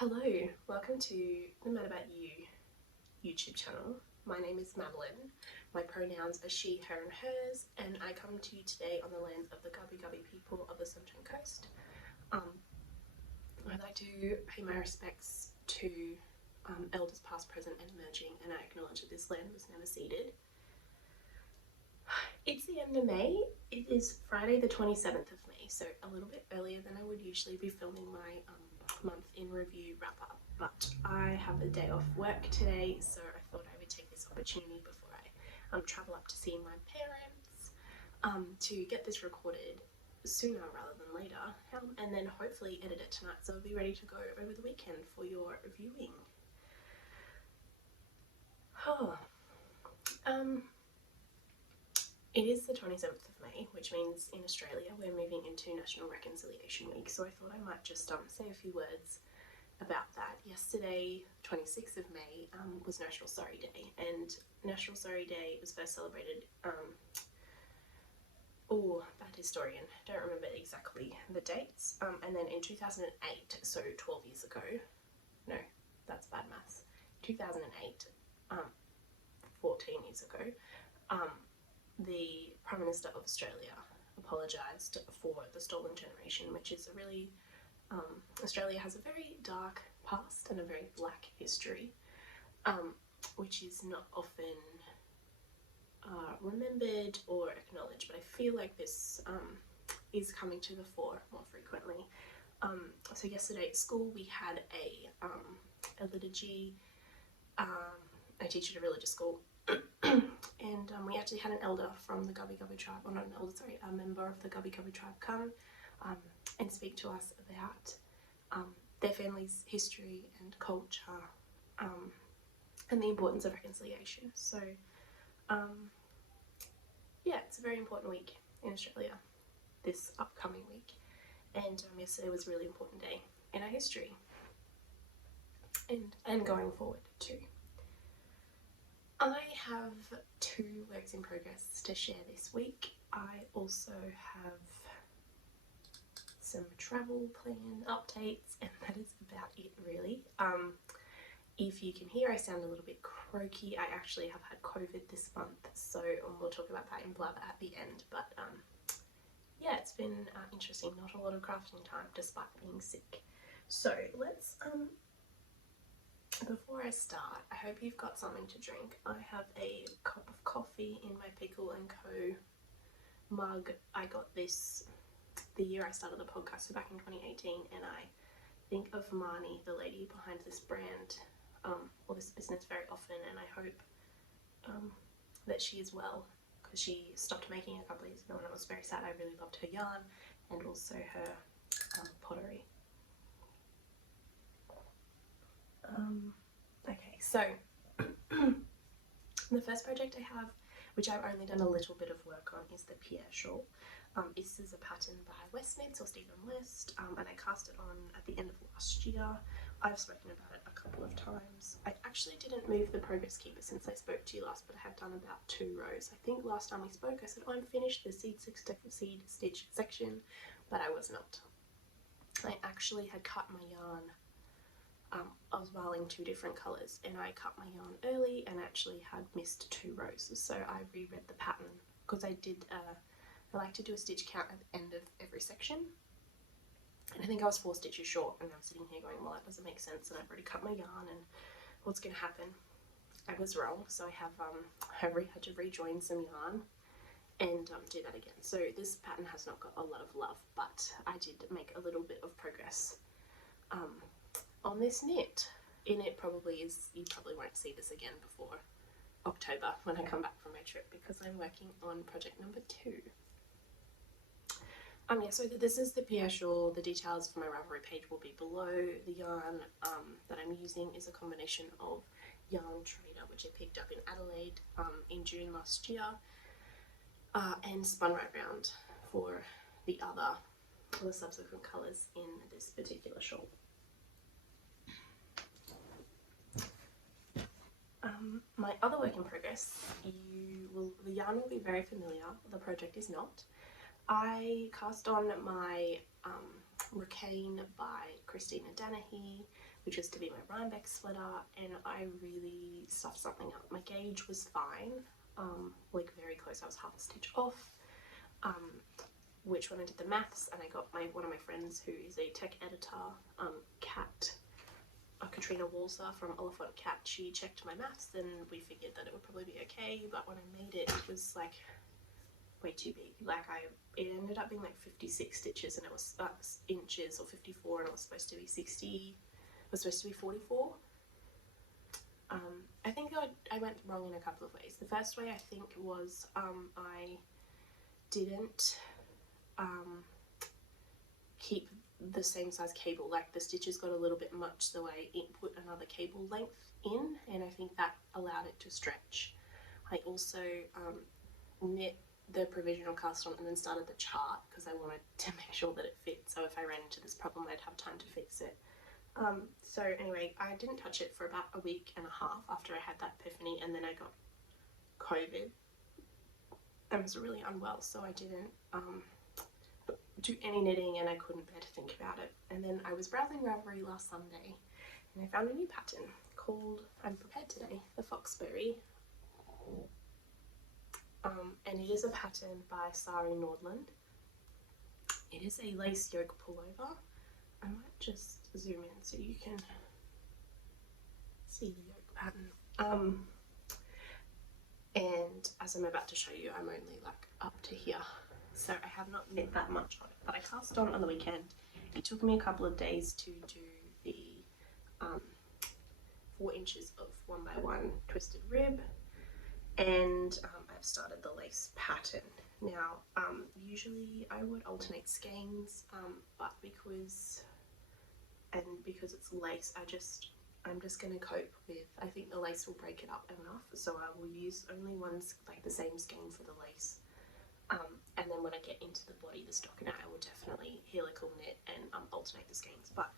Hello, welcome to the Mad About You YouTube channel. My name is Madeleine. My pronouns are she, her and hers, and I come to you today on the lands of the Gubbi Gubbi people of the Sunshine Coast. I'd like to pay my respects to elders past, present and emerging, and I acknowledge that this land was never ceded. It's the end of May. It is Friday the 27th of May, so a little bit earlier than I would usually be filming my month in review wrap up, but I have a day off work today, so I thought I would take this opportunity before I travel up to see my parents to get this recorded sooner rather than later, and then hopefully edit it tonight so I'll be ready to go over the weekend for your viewing. It is the 27th of May, which means in Australia we're moving into National Reconciliation Week, so I thought I might just say a few words about that. Yesterday, 26th of May, was National Sorry Day, and National Sorry Day was first celebrated, bad historian, don't remember exactly the dates, and then in 2008, so 12 years ago, no, that's bad maths, 2008, 14 years ago, the Prime Minister of Australia apologised for the stolen generation, which is a really, Australia has a very dark past and a very black history, which is not often remembered or acknowledged, but I feel like this is coming to the fore more frequently. So yesterday at school we had a liturgy. I teach at a religious school. And we actually had an elder from the Gubbi Gubbi tribe, or not an elder, sorry, a member of the Gubbi Gubbi tribe come and speak to us about their family's history and culture and the importance of reconciliation. So yeah, it's a very important week in Australia, this upcoming week, and yesterday was a really important day in our history and going forward too. I have 2 works in progress to share this week. I also have some travel plan updates, and that is about it really. If you can hear I sound a little bit croaky, I actually have had COVID this month, so we'll talk about that in Blather at the end, but yeah, it's been interesting, not a lot of crafting time despite being sick. So let's before I start, I hope you've got something to drink. I have a cup of coffee in my Pickle & Co mug. I got this the year I started the podcast, so back in 2018, and I think of Marnie, the lady behind this brand, or this business very often, and I hope that she is well, because she stopped making a couple of years ago and I was very sad. I really loved her yarn and also her pottery. Okay, so the first project I have, which I've only done a little bit of work on, is the Pierre shawl. This is a pattern by West Knits or Stephen West, and I cast it on at the end of last year. I've spoken about it a couple of times. I actually didn't move the progress keeper since I spoke to you last, but I have done about 2 rows. I think last time we spoke I said, oh, I'm finished the seed stitch section, but I was not. I actually had cut my yarn. I was marling 2 different colours, and I cut my yarn early and actually had missed 2 rows, so I reread the pattern, because I like to do a stitch count at the end of every section, and I think I was 4 stitches short, and I'm sitting here going, well, that doesn't make sense, and I've already cut my yarn, and what's going to happen? I was wrong, so I have had to rejoin some yarn and do that again. So this pattern has not got a lot of love, but I did make a little bit of progress on this knit. In it probably is, you probably won't see this again before October when I come back from my trip, because I'm working on project number 2. Yeah, so this is the Pierre shawl. The details for my Ravelry page will be below. The yarn that I'm using is a combination of Yarn Trader, which I picked up in Adelaide in June last year, and Spun right round for the subsequent colours in this particular shawl. My other work in progress, the yarn will be very familiar, the project is not. I cast on my Ricane by Christina Danahy, which was to be my Rhinebeck sweater, and I really stuffed something up. My gauge was fine, like very close. I was half a stitch off, which when I did the maths, and I got one of my friends who is a tech editor, Katrina Walser from Oliphant Cat, she checked my maths and we figured that it would probably be okay, but when I made it, it was like way too big. Like it ended up being like 56 stitches and it was inches, or 54, and it was supposed to be 60, it was supposed to be 44. I think I went wrong in a couple of ways. The first way I think was I didn't keep the same size cable. Like the stitches got a little bit much, so I put another cable length in, and I think that allowed it to stretch. I also knit the provisional cast on and then started the chart because I wanted to make sure that it fit, so if I ran into this problem I'd have time to fix it. So anyway, I didn't touch it for about a week and a half after I had that epiphany, and then I got COVID. I was really unwell, so I didn't do any knitting and I couldn't bear to think about it. And then I was browsing Ravelry last Sunday and I found a new pattern called, I'm prepared today, the Foxberry. And it is a pattern by Sari Nordland. It is a lace yoke pullover. I might just zoom in so you can see the yoke pattern. And as I'm about to show you, I'm only like up to here, so I have not knit that much on it, but I cast on the weekend. It took me a couple of days to do the 4 inches of 1x1 twisted rib, and I've started the lace pattern. Now, usually I would alternate skeins, but because it's lace, I'm just going to cope with, I think the lace will break it up enough, so I will use only ones like the same skein for the lace. And then when I get into the body, the stockinette, I will definitely helical knit and alternate the skeins. But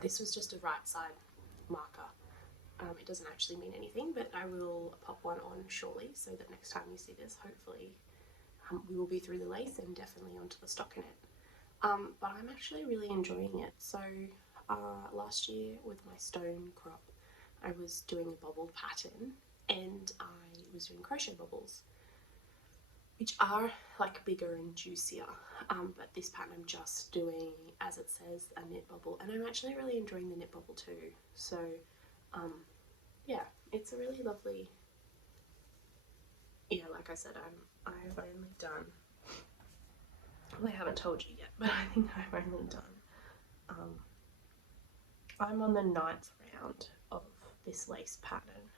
this was just a right side marker. It doesn't actually mean anything, but I will pop one on shortly so that next time you see this, hopefully we will be through the lace and definitely onto the stockinette. But I'm actually really enjoying it. So last year with my stone crop, I was doing a bubble pattern and I was doing crochet bubbles, which are like bigger and juicier, but this pattern I'm just doing, as it says, a knit bubble, and I'm actually really enjoying the knit bubble too. So yeah, it's a really lovely, yeah, like I said, I've only done, well, I haven't told you yet, but I think I've only done, I'm on the 9th round of this lace pattern,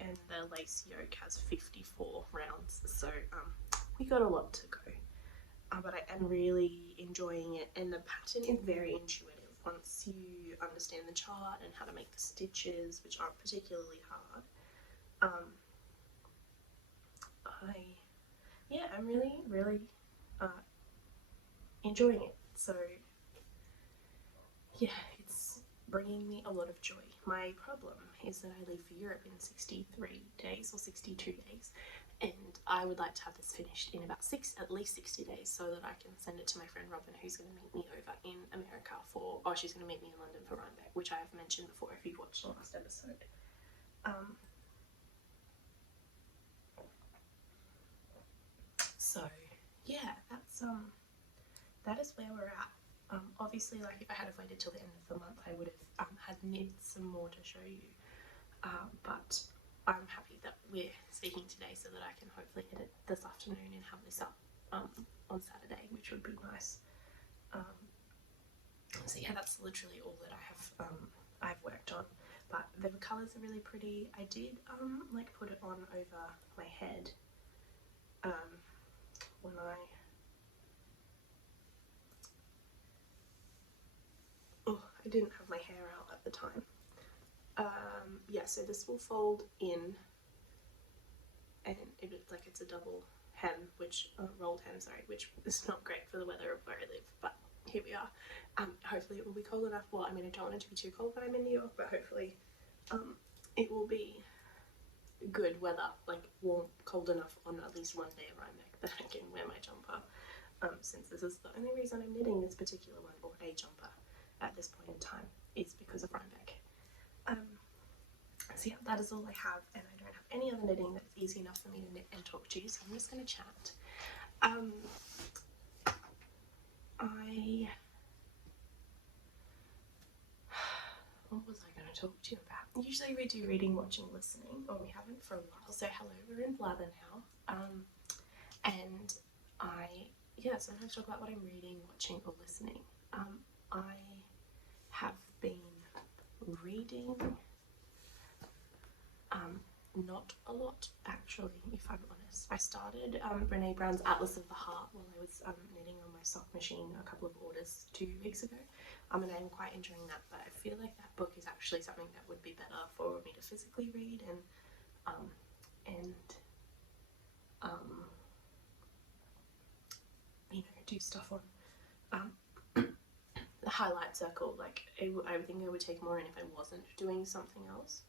and the lace yoke has 54 rounds, so we got a lot to go, but I am really enjoying it, and the pattern is very intuitive once you understand the chart and how to make the stitches, which aren't particularly hard. I'm really enjoying it. So yeah, it's bringing me a lot of joy. My problem is that I leave for Europe in 63 days or 62 days, and I would like to have this finished in about at least 60 days so that I can send it to my friend Robin, who's going to meet me over in America for, oh, she's going to meet me in London for Rhinebeck, which I have mentioned before if you've watched the last episode. So yeah, that is where we're at. Obviously, like if I had waited till the end of the month, I would have had knit some more to show you. But I'm happy that we're speaking today so that I can hopefully edit this afternoon and have this up on Saturday, which would be nice. So yeah, that's literally all that I have I've worked on. But the colours are really pretty. I did like put it on over my head when I didn't have my hair out at the time. Yeah, so this will fold in, and it's a double hem, which rolled hem, sorry, which is not great for the weather of where I live, but here we are. Hopefully it will be cold enough. Well, I mean, I don't want it to be too cold when I'm in New York, but hopefully it will be good weather, like warm, cold enough on at least one day of Rhinebeck that I can wear my jumper. since this is the only reason I'm knitting this particular one, or a jumper, at this point in time, is because of Rhinebeck. So yeah, that is all I have, and I don't have any other knitting that's easy enough for me to knit and talk to, so I'm just going to chat. What was I going to talk to you about? Usually we do reading, watching, listening, or we haven't for a while, so hello, we're in Blather now. And I sometimes talk about what I'm reading, watching, or listening. I have been reading not a lot, actually, if I'm honest. I started Brene Brown's Atlas of the Heart while I was knitting on my sock machine a couple of orders 2 weeks ago, and I'm quite enjoying that, but I feel like that book is actually something that would be better for me to physically read and you know, do stuff on the highlight circle. Like, I think it would take more in if I wasn't doing something else.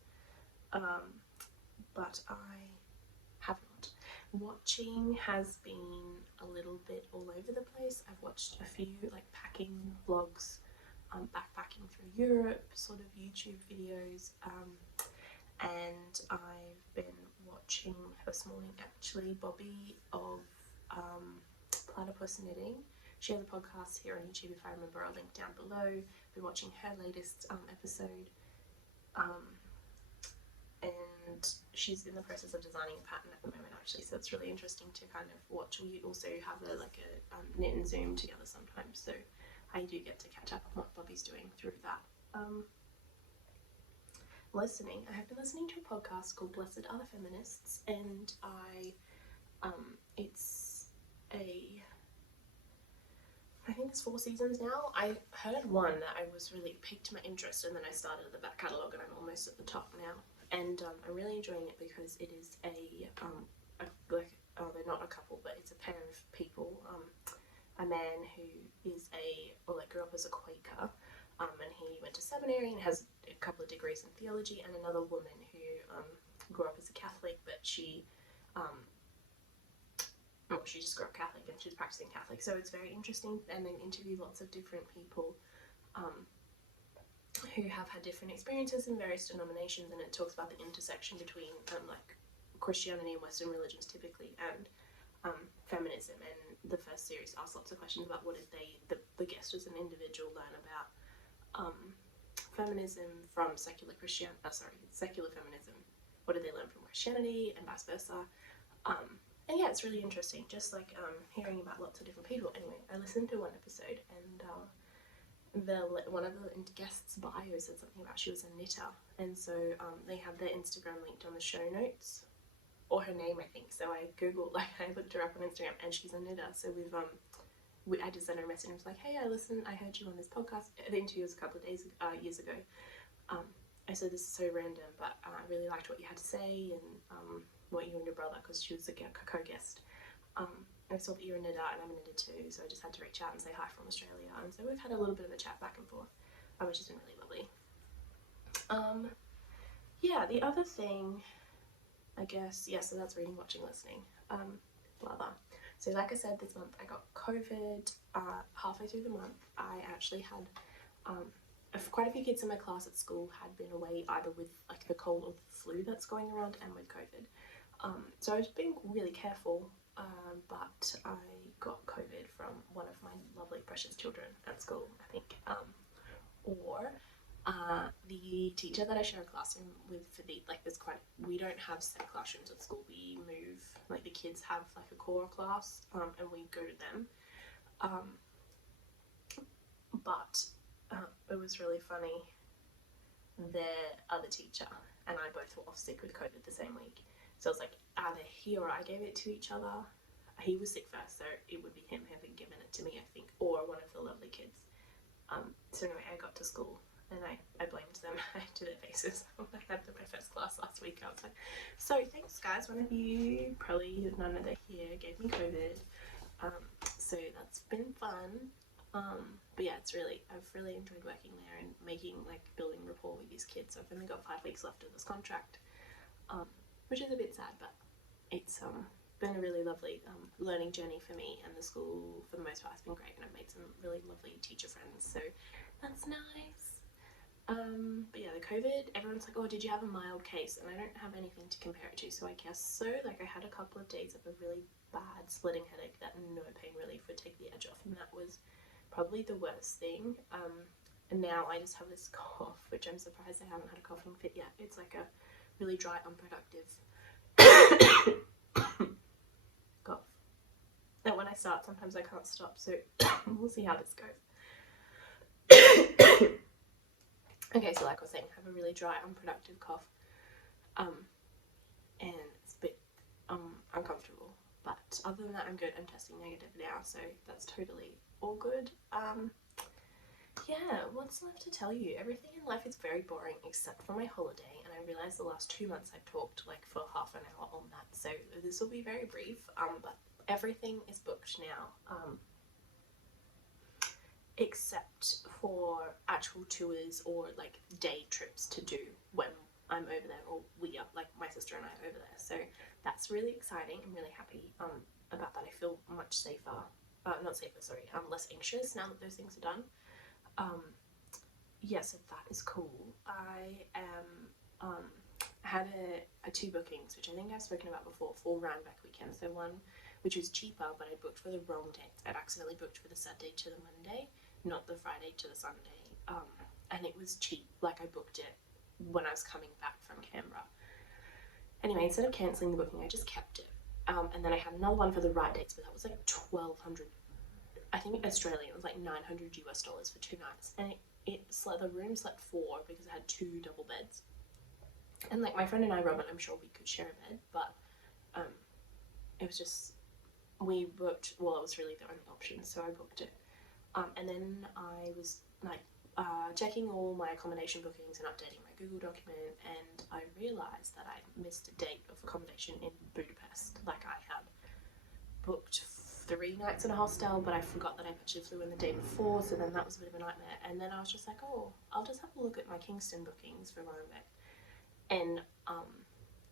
But I have not. Watching has been a little bit all over the place. I've watched a few like packing vlogs, backpacking through Europe sort of YouTube videos, and I've been watching this morning actually Bobby of Platypus Knitting. She has a podcast here on YouTube, if I remember. I'll link down below. I've been watching her latest episode. And she's in the process of designing a pattern at the moment, actually, so it's really interesting to kind of watch. We also have a knit and zoom together sometimes, so I do get to catch up on what Bobby's doing through that. Listening, I have been listening to a podcast called Blessed Are the Feminists, and I think it's 4 seasons now. I heard one that I was really piqued my interest, and then I started at the back catalogue, and I'm almost at the top now. And I'm really enjoying it because it is they're not a couple, but it's a pair of people. A man who is grew up as a Quaker, and he went to seminary and has a couple of degrees in theology, and another woman who grew up as a Catholic, but she just grew up Catholic and she's practicing Catholic. So it's very interesting, and they interview lots of different people who have had different experiences in various denominations, and it talks about the intersection between Christianity and Western religions typically, and feminism. And the first series asks lots of questions about what did the guest as an individual learn about feminism from secular feminism. What did they learn from Christianity, and vice versa. And yeah, it's really interesting, just hearing about lots of different people. Anyway, I listened to one episode, and one of the guests' bio said something about she was a knitter, and so they have their Instagram linked on the show notes, or her name, I think. So I googled, I looked her up on Instagram, and she's a knitter. So I just sent her a message and was like, hey, I heard you on this podcast. The interview was a couple of years ago. I said, this is so random, but I really liked what you had to say, and what you and your brother, because she was a co-guest. I saw that you're a knitter, and I'm a knitter too, so I just had to reach out and say hi from Australia. And so we've had a little bit of a chat back and forth, which has been really lovely. Yeah, the other thing, I guess, so that's reading, watching, listening. Blather. So like I said, this month I got COVID. Halfway through the month, I actually had quite a few kids in my class at school had been away either with the cold or the flu that's going around, and with COVID. So I was being really careful, but I got COVID from one of my lovely precious children at school, I think, or the teacher that I share a classroom with for we don't have set classrooms at school. We move, the kids have a core class, and we go to them. But it was really funny. Their other teacher and I both were off sick with COVID the same week. So I was like, either he or I gave it to each other. He was sick first, so it would be him having given it to me, I think, or one of the lovely kids. So anyway, I got to school and I blamed them to their faces. I had my first class last week. I was like, so thanks guys, one of you, probably none of them here, gave me COVID. So that's been fun. But yeah, I've really enjoyed working there and building rapport with these kids. So I've only got 5 weeks left of this contract, which is a bit sad, but it's been a really lovely learning journey for me, and the school for the most part has been great, and I've made some really lovely teacher friends, so that's nice. But yeah, the COVID, everyone's like, oh, did you have a mild case? And I don't have anything to compare it to, so I guess so. Like, I had a couple of days of a really bad splitting headache that no pain relief would take the edge off, and that was probably the worst thing. And now I just have this cough, which I'm surprised I haven't had a coughing fit yet. It's like a really dry, unproductive cough. And when I start, sometimes I can't stop, so we'll see how this goes. Okay, so like I was saying, I have a really dry, unproductive cough, and it's a bit uncomfortable, but other than that I'm good. I'm testing negative now, so that's totally all good. Yeah, what's left to tell you? Everything in life is very boring except for my holiday, and I realised the last 2 months I've talked like for half an hour on that, so this will be very brief, but everything is booked now, except for actual tours or like day trips to do when I'm over there, or we are, like my sister and I are over there, so that's really exciting. I'm really happy about that. I feel much safer, less anxious now that those things are done. Yeah, so that is cool. I had a 2 bookings, which I think I've spoken about before, for Roundback weekend. So one which was cheaper, but I booked for the wrong dates. I'd accidentally booked for the Saturday to the Monday, not the Friday to the Sunday, and it was cheap. Like, I booked it when I was coming back from Canberra. Anyway, instead of cancelling the booking, I just kept it, and then I had another one for the right dates, but that was like $1,200, I think Australian. It was like $900 US for 2 nights, and the room slept 4 because it had 2 double beds, and like my friend and I, Robin, I'm sure we could share a bed, but it was just, we booked, well, it was really the only option, so I booked it. And then I was like checking all my accommodation bookings and updating my Google document, and I realised that I missed a date of accommodation in Budapest. Like, I had booked 3 nights in a hostel, but I forgot that I actually flew in the day before, so then that was a bit of a nightmare. And then I was just like, oh, I'll just have a look at my Kingston bookings for Roundback, and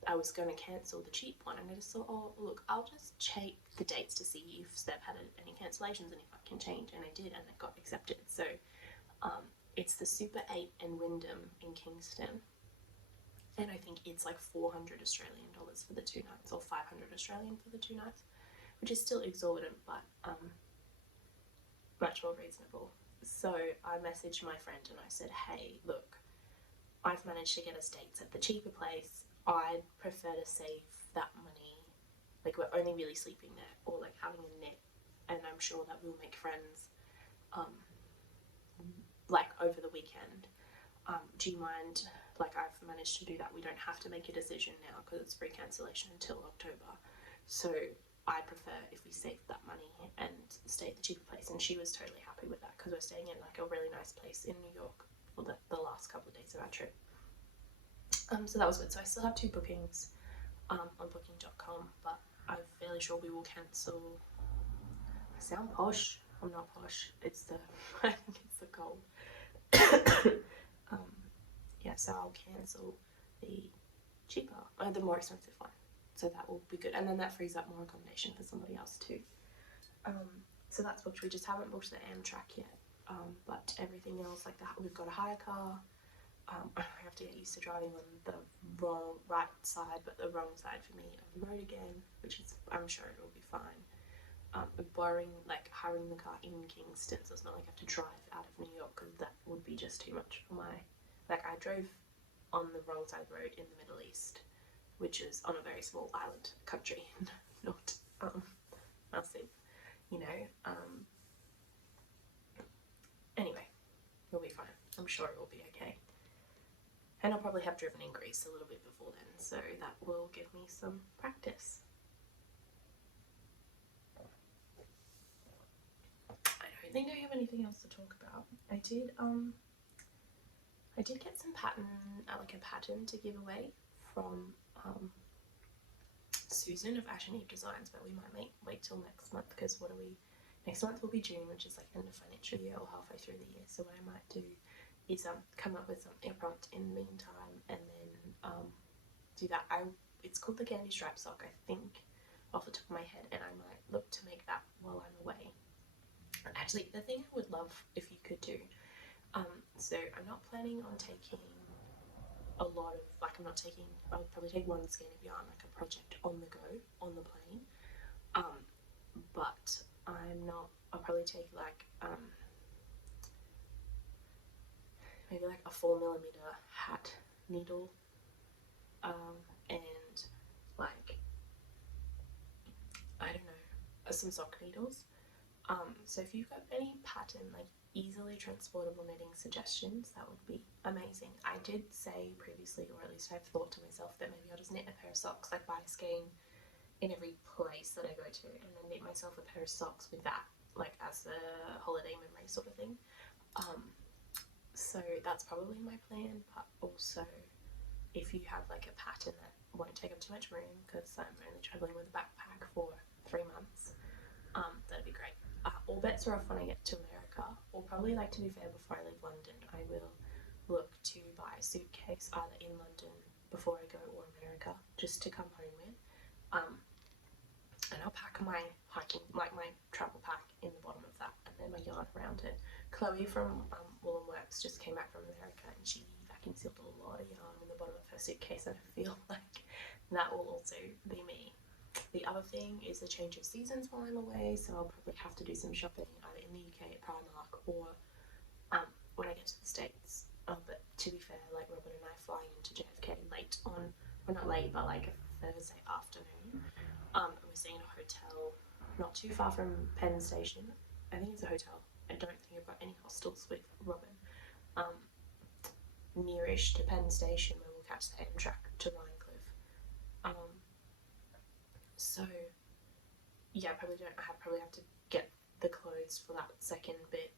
I was going to cancel the cheap one, and I just thought, oh, look, I'll just check the dates to see if they've had any cancellations and if I can change, and I did, and it got accepted. So it's the Super 8 in Wyndham in Kingston, and I think it's like $400 Australian for the 2 nights, or 500 Australian for the 2 nights, which is still exorbitant, but much more reasonable. So I messaged my friend and I said, hey, look, I've managed to get us dates at the cheaper place. I'd prefer to save that money, like we're only really sleeping there, or like having a net, and I'm sure that we'll make friends like over the weekend. Do you mind, like, I've managed to do that. We don't have to make a decision now because it's free cancellation until October, so I'd prefer if we saved that money and stay at the cheaper place. And she was totally happy with that because we're staying in like a really nice place in New York for the last couple of days of our trip. So that was good. So I still have 2 bookings on booking.com, but I'm fairly sure we will cancel. I sound posh. I'm not posh. It's the I think it's the cold. Yeah, so I'll cancel the cheaper, the more expensive one. So that will be good, and then that frees up more accommodation for somebody else too. So that's booked. We just haven't booked the Amtrak yet, but everything else, like that, we've got a hire car. I have to get used to driving on the right side, but the wrong side for me of the road again, which is, I'm sure it will be fine. Hiring the car in Kingston, so it's not like I have to drive out of New York, because that would be just too much for my, like, I drove on the wrong side of the road in the Middle East, which is on a very small island country, not massive, you know. Anyway, we'll be fine. I'm sure it will be okay. And I'll probably have driven in Greece a little bit before then, so that will give me some practice. I don't think I have anything else to talk about. I did get some a pattern to give away from Susan of Ash and Eve Designs, but we might wait till next month, because next month will be June, which is like end of financial year or halfway through the year. So what I might do is come up with something prompt in the meantime, and then do that. It's called the Candy Stripe Sock, I think. off the top of my head, and I might look to make that while I'm away. Actually, the thing I would love if you could do, so I'm not planning on taking a lot of, like, I'll probably take one skein of yarn, like a project on the go, on the plane, but I'll probably take like, maybe like a 4mm hat needle, and like, I don't know, some sock needles. So if you've got any pattern, like easily transportable knitting suggestions, that would be amazing. I did say previously, or at least I've thought to myself, that maybe I'll just knit a pair of socks, like buy a skein in every place that I go to, and then knit myself a pair of socks with that, like as a holiday memory sort of thing. So that's probably my plan, but also if you have like a pattern that won't take up too much room, because I'm only travelling with a backpack for 3 months, that'd be great. All bets are off when I get to America, or probably, like, to be fair, before I leave London, I will look to buy a suitcase either in London before I go or America, just to come home with. And I'll pack my hiking, like my travel pack, in the bottom of that, and then my yarn around it. Chloe from Wool and Works just came back from America, and she vacuum sealed a lot of yarn in the bottom of her suitcase, and I feel like that will also be me. The other thing is the change of seasons while I'm away, so I'll probably have to do some shopping either in the UK at Primark or when I get to the States. But to be fair, like, Robin and I fly into JFK late on, well, not late, but like a Thursday afternoon. And we're staying in a hotel not too far from Penn Station. I think it's a hotel. I don't think I've got any hostels with Robin. Nearish to Penn Station, where we'll catch the Amtrak to Rhinecliff. So yeah, I probably have to get the clothes for that second bit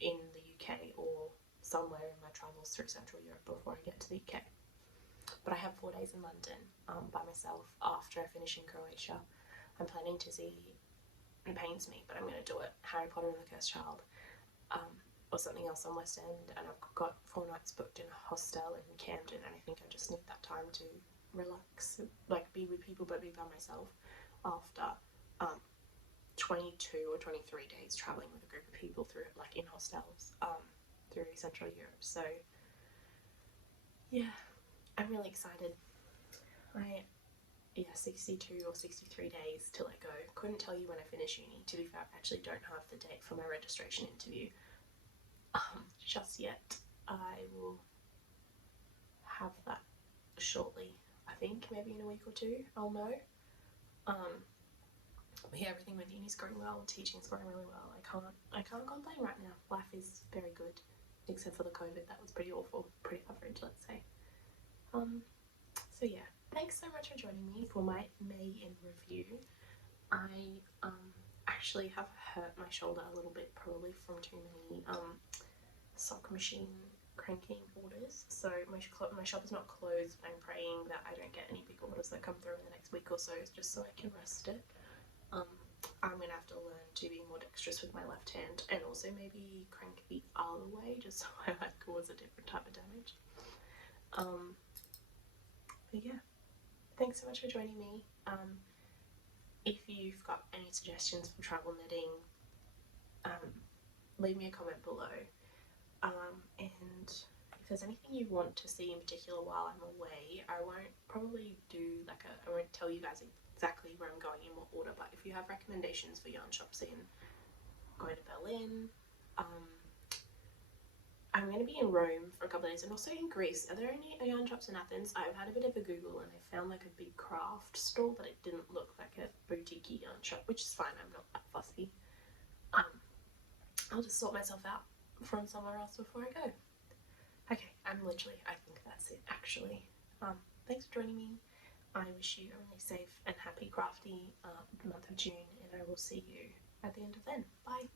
in the UK or somewhere in my travels through Central Europe before I get to the UK. But I have 4 days in London by myself after I finish in Croatia. I'm planning to see, it pains me, but I'm going to do it, Harry Potter and the Cursed Child, or something else on West End, and I've got 4 nights booked in a hostel in Camden, and I think I just need that time to relax, like be with people but be by myself after 22 or 23 days travelling with a group of people through, like, in hostels through Central Europe. So yeah, I'm really excited. 62 or 63 days till I go. Couldn't tell you when I finish uni. To be fair, I actually don't have the date for my registration interview just yet. I will have that shortly. I think maybe in a week or 2 I'll know. But yeah, everything with uni's going well, teaching's going really well. I can't complain right now. Life is very good, except for the COVID. That was pretty awful, pretty average, let's say. So yeah, thanks so much for joining me for my May in review. I actually have hurt my shoulder a little bit, probably from too many sock machine cranking orders. So my shop is not closed. I'm praying that I don't get any big orders that come through in the next week or so, just so I can rest it. I'm gonna have to learn to be more dexterous with my left hand, and also maybe crank the other way, just so I like cause a different type of damage. But yeah, thanks so much for joining me. If you've got any suggestions for travel knitting, leave me a comment below. And if there's anything you want to see in particular while I'm away, I won't tell you guys exactly where I'm going in what order, but if you have recommendations for yarn shops in, going to Berlin, I'm going to be in Rome for a couple of days, and also in Greece. Are there any yarn shops in Athens? I've had a bit of a Google, and I found like a big craft store, but it didn't look like a boutique yarn shop, which is fine, I'm not that fussy. I'll just sort myself out from somewhere else before I go. Okay, I think that's it actually. Thanks for joining me. I wish you a really safe and happy crafty month of June, and I will see you at the end of then. Bye.